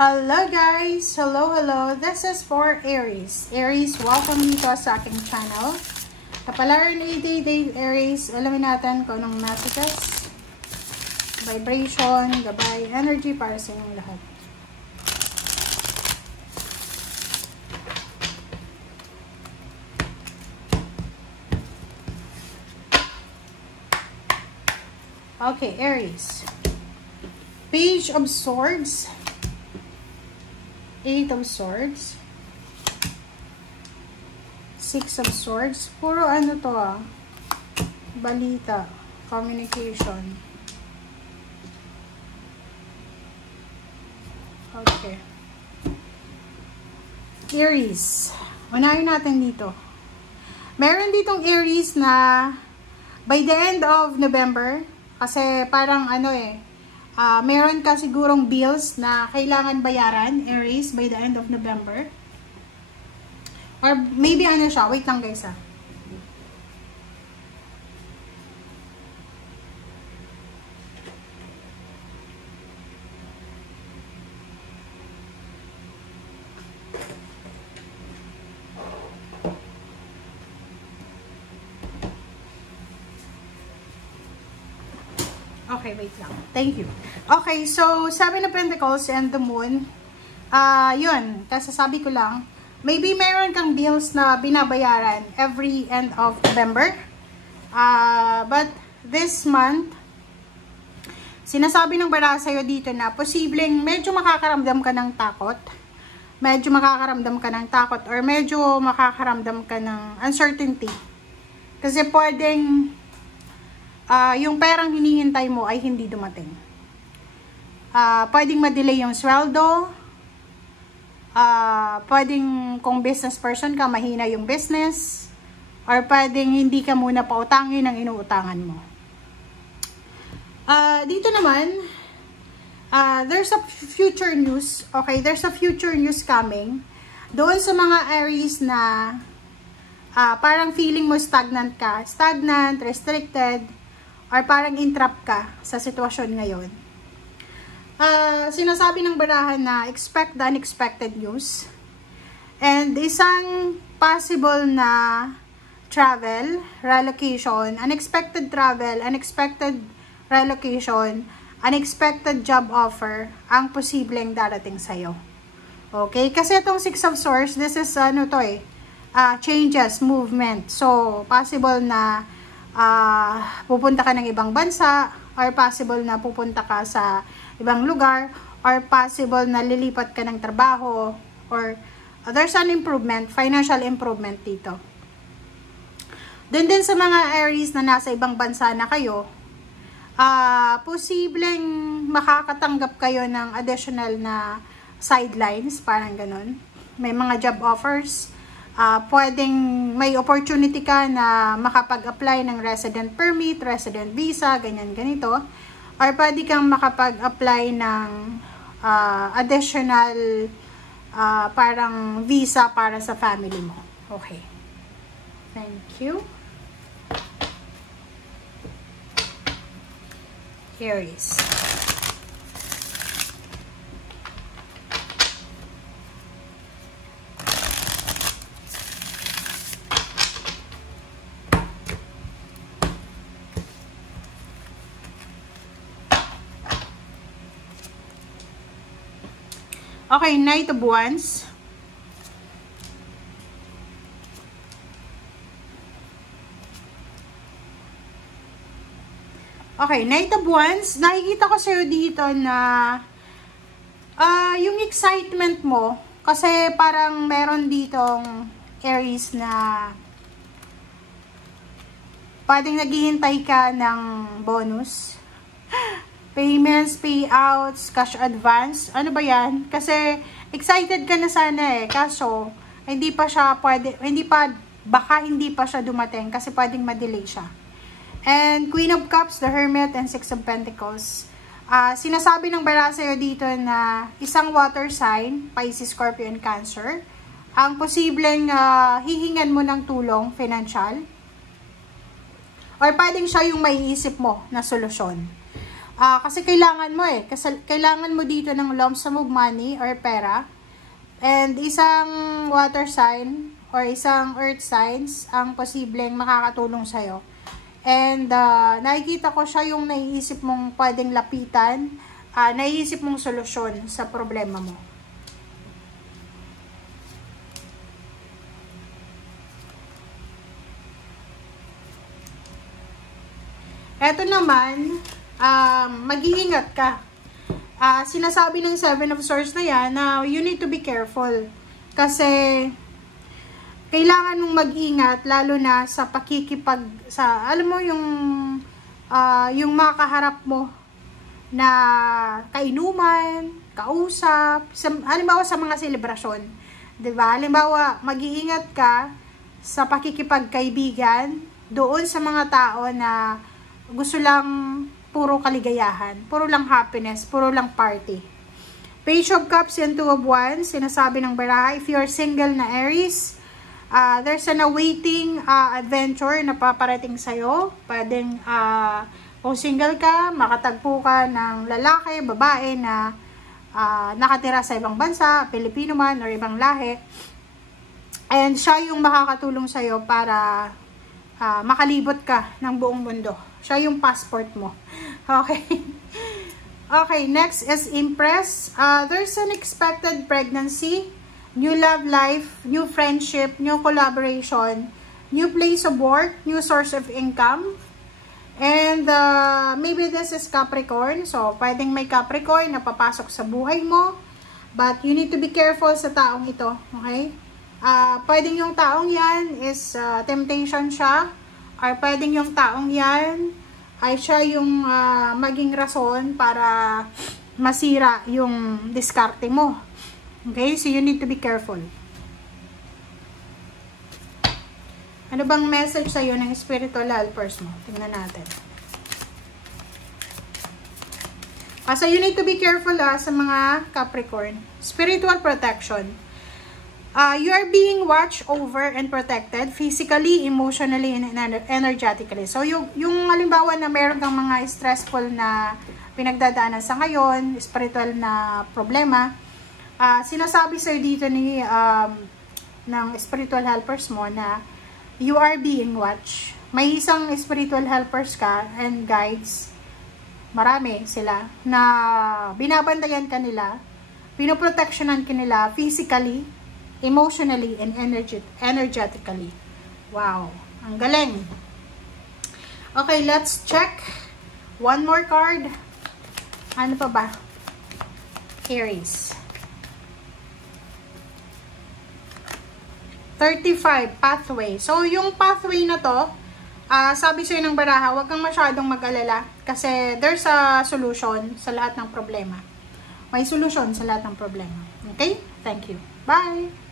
Hello guys! Hello! This is for Aries. Aries, welcome dito sa aking channel. Kapalaran 88 Aries, alamin natin kung anong messages, vibration, gabay, energy para sa inyong lahat. Okay, Aries. Page of Swords. 8 of Swords. 6 of Swords. Puro ano to balita. Communication. Okay. Aries. Unahin natin dito. Meron ditong Aries na by the end of November, kasi parang meron ka sigurong bills na kailangan bayaran, Aries, by the end of November. Or maybe siya, wait lang guys Okay, wait lang. Thank you. Okay, so, Seven of Pentacles and the Moon. Yun, kasasabi ko lang, maybe meron kang bills na binabayaran every end of November. But, this month, sinasabi ng baraha sa'yo dito na posibleng medyo makakaramdam ka ng takot. Medyo makakaramdam ka ng takot or medyo makakaramdam ka ng uncertainty. Kasi pwedeng yung perang hinihintay mo ay hindi dumating. Pwedeng ma-delay yung sweldo. Pwedeng kung business person ka, mahina yung business. Or pwedeng hindi ka muna pautangin ang inuutangan mo. Dito naman, there's a future news. Okay, there's a future news coming. Doon sa mga Aries na parang feeling mo stagnant ka. Stagnant, restricted, or parang entrap ka sa sitwasyon ngayon. Sinasabi ng barahan na expect the unexpected news. And isang possible na travel, relocation, unexpected travel, unexpected relocation, unexpected job offer, ang posibleng darating sa'yo. Okay? Kasi itong Six of Swords, this is changes, movement. So, possible na pupunta ka ng ibang bansa, or possible na pupunta ka sa ibang lugar, or possible na lilipat ka ng trabaho, or there's an improvement, financial improvement dito. Doon din sa mga Aries na nasa ibang bansa na kayo, posibleng makakatanggap kayo ng additional na sidelines, parang ganun. May mga job offers. Pwedeng may opportunity ka na makapag-apply ng resident permit, resident visa, ganyan-ganito. Or pwede kang makapag-apply ng additional parang visa para sa family mo. Okay. Thank you. Aries. Okay, Knight of Wands. Okay, Knight of Wands. Nakikita ko sa'yo dito na yung excitement mo, kasi parang meron ditong Aries na pwedeng naghihintay ka ng bonus. Payments, payouts, cash advance. Ano ba yan? Kasi excited ka na sana kaso hindi pa siya baka hindi pa siya dumating kasi pwedeng ma-delay siya. And Queen of Cups, the Hermit, and Six of Pentacles. Sinasabi ng baraha sa'yo dito na isang water sign, Pisces, Scorpio, and Cancer, ang posibleng hihingan mo ng tulong financial. Or pwedeng siya yung maiisip mo na solusyon. Kasi kailangan mo kasi kailangan mo dito ng lump sum of money or pera. And isang water sign or isang earth signs ang posibleng makakatulong sa'yo. And nakikita ko siya yung naiisip mong pwedeng lapitan, naiisip mong solusyon sa problema mo. Eto naman, mag-iingat ka. Sinasabi ng Seven of Swords na yan na you need to be careful. Kasi kailangan mong mag-ingat lalo na sa alam mo yung mga kaharap mo na kainuman, kausap, halimbawa sa mga selebrasyon. 'Di ba? Halimbawa, mag-iingat ka sa pakikipagkaibigan doon sa mga tao na gusto lang puro kaligayahan, puro lang happiness, puro lang party. Page of Cups and Two of Wands, sinasabi ng baraha, if you're single na Aries, there's an awaiting adventure na paparating sa'yo. Pwedeng, kung single ka, makatagpo ka ng lalaki, babae na nakatira sa ibang bansa, Pilipino man or ibang lahi. And siya yung makakatulong sa'yo para makalibot ka ng buong mundo. Siya yung passport mo. Okay. Okay, next is Empress. There's an expected pregnancy, new love life, new friendship, new collaboration, new place of work, new source of income. And maybe this is Capricorn. So, pwedeng may Capricorn na papasok sa buhay mo. But you need to be careful sa taong ito. Okay? Pwedeng yung taong yan is temptation siya. Or pwedeng yung taong yan ay siya yung maging rason para masira yung diskarte mo. Okay? So, you need to be careful. Ano bang message sa'yo ng spiritual helpers mo? Tingnan natin. So, you need to be careful sa mga Capricorn. Spiritual protection. You are being watched over and protected physically, emotionally, and energetically. So, yung halimbawa na meron kang mga stressful na pinagdadaanan sa ngayon, spiritual na problema, sinasabi sa'yo dito ng spiritual helpers mo na you are being watched. May isang spiritual helpers ka and guides, marami sila, na binabantayan ka nila, pinoprotectionan ka nila physically, emotionally, and energetically. Wow, ang galing. Okay, let's check one more card. Ano pa ba? Aries. 35, pathway. So, yung pathway na to, sabi sa'yo ng baraha, huwag kang masyadong mag-alala kasi there's a solution sa lahat ng problema. May solusyon sa lahat ng problema. Okay? Thank you. Bye!